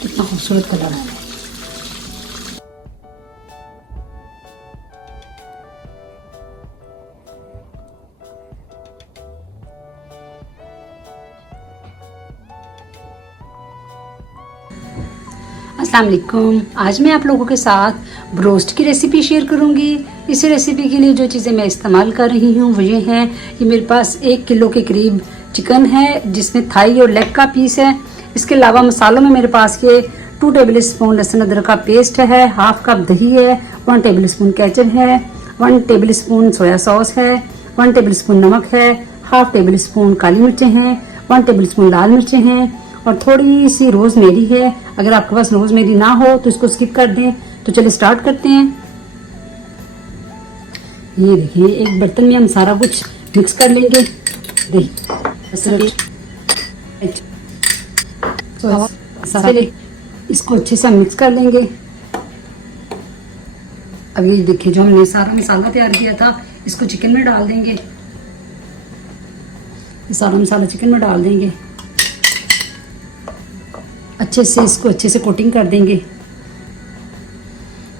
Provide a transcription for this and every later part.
कितना खूबसूरत कलर है। अस्सलाम वालेकुम। आज मैं आप लोगों के साथ ब्रोस्ट की रेसिपी शेयर करूंगी। इस रेसिपी के लिए जो चीज़ें मैं इस्तेमाल कर रही हूँ वो ये हैं कि मेरे पास 1 किलो के करीब चिकन है, जिसमें थाई और लेग का पीस है। इसके अलावा मसालों में मेरे पास ये 2 टेबल स्पून लहसुन अदरक का पेस्ट है, हाफ कप दही है, 1 टेबल स्पून केचप है, 1 टेबल स्पून सोया सॉस है, 1 टेबल स्पून नमक है, हाफ टेबल स्पून काली मिर्चें हैं, 1 टेबल स्पून लाल मिर्चें हैं और थोड़ी सी रोजमेरी है। अगर आपके पास रोजमेरी ना हो तो इसको स्किप कर दें। तो चलिए स्टार्ट करते हैं। ये देखिए, एक बर्तन में हम सारा कुछ मिक्स कर लेंगे। इसको अच्छे से मिक्स कर लेंगे। अब ये देखिए, जो हमने सारा मसाला तैयार किया था इसको चिकन में डाल देंगे। ये सारा मसाला चिकन में डाल देंगे। अच्छे से इसको अच्छे से कोटिंग कर देंगे।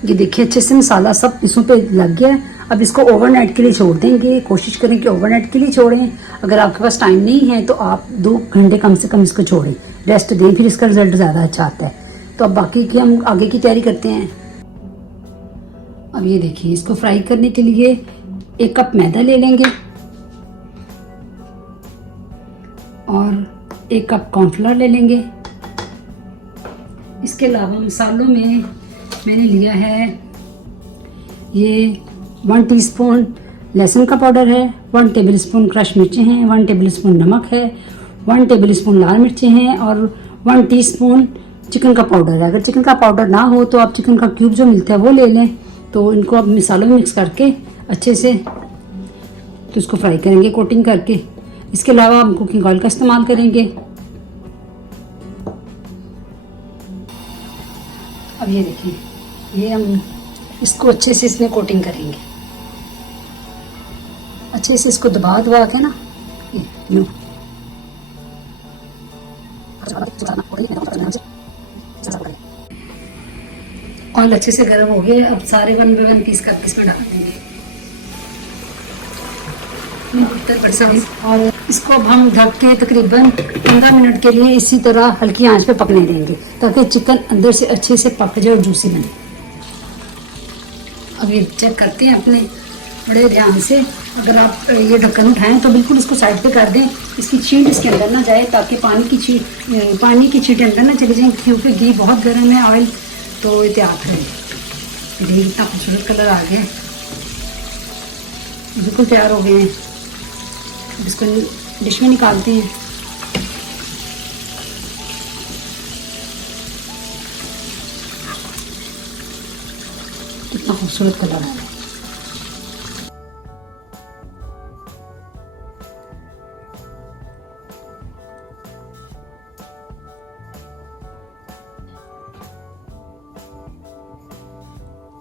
ये देखिए, अच्छे से मसाला सब पीसों पे लग गया है। अब इसको ओवरनाइट के लिए छोड़ देंगे। कोशिश करें कि ओवरनाइट के लिए छोड़ें। अगर आपके पास टाइम नहीं है तो आप 2 घंटे कम से कम इसको छोड़ें, रेस्ट दें, फिर इसका रिजल्ट ज़्यादा अच्छा आता है। तो अब बाकी की हम आगे की तैयारी करते हैं। अब ये देखिए, इसको फ्राई करने के लिए 1 कप मैदा ले लेंगे और 1 कप कॉर्नफ्लोर ले लेंगे। इसके अलावा मसालों में मैंने लिया है ये 1 टीस्पून लहसुन का पाउडर है, 1 टेबल स्पून क्रश मिर्चें हैं, 1 टेबल स्पून नमक है, 1 टेबल स्पून लाल मिर्चें हैं और 1 टीस्पून चिकन का पाउडर है। अगर चिकन का पाउडर ना हो तो आप चिकन का क्यूब जो मिलता है वो ले लें। तो इनको अब मसालों में मिक्स करके अच्छे से तो इसको फ्राई करेंगे कोटिंग करके। इसके अलावा हम कुकिंग ऑयल का इस्तेमाल करेंगे। अब ये देखिए, ये हम इसको अच्छे से इसमें कोटिंग करेंगे। अच्छे से इसको दबा दबा के ना यूं ऑयल अच्छे से गर्म हो गया। अब सारे 1 बाय 1 पीस करके इसमें डाल देंगे और इसको अब हम ढक के तकरीबन 15 मिनट के लिए इसी तरह हल्की आंच पे पकने देंगे ताकि चिकन अंदर से अच्छे से पक जाए और जूसी बने। अब ये चेक करते हैं अपने बड़े ध्यान से। अगर आप ये ढक्कन उठाएं तो बिल्कुल इसको साइड पे कर दें, इसकी छींट इसके अंदर ना जाए ताकि पानी की छींट अंदर ना चली जाए, क्योंकि घी बहुत गर्म है ऑयल, तो एहतियात करें। घी कितना खूबसूरत कलर आ गया, बिल्कुल तैयार हो गए हैं। इसको डिश में निकालते हैं। कितना खूबसूरत कलर है।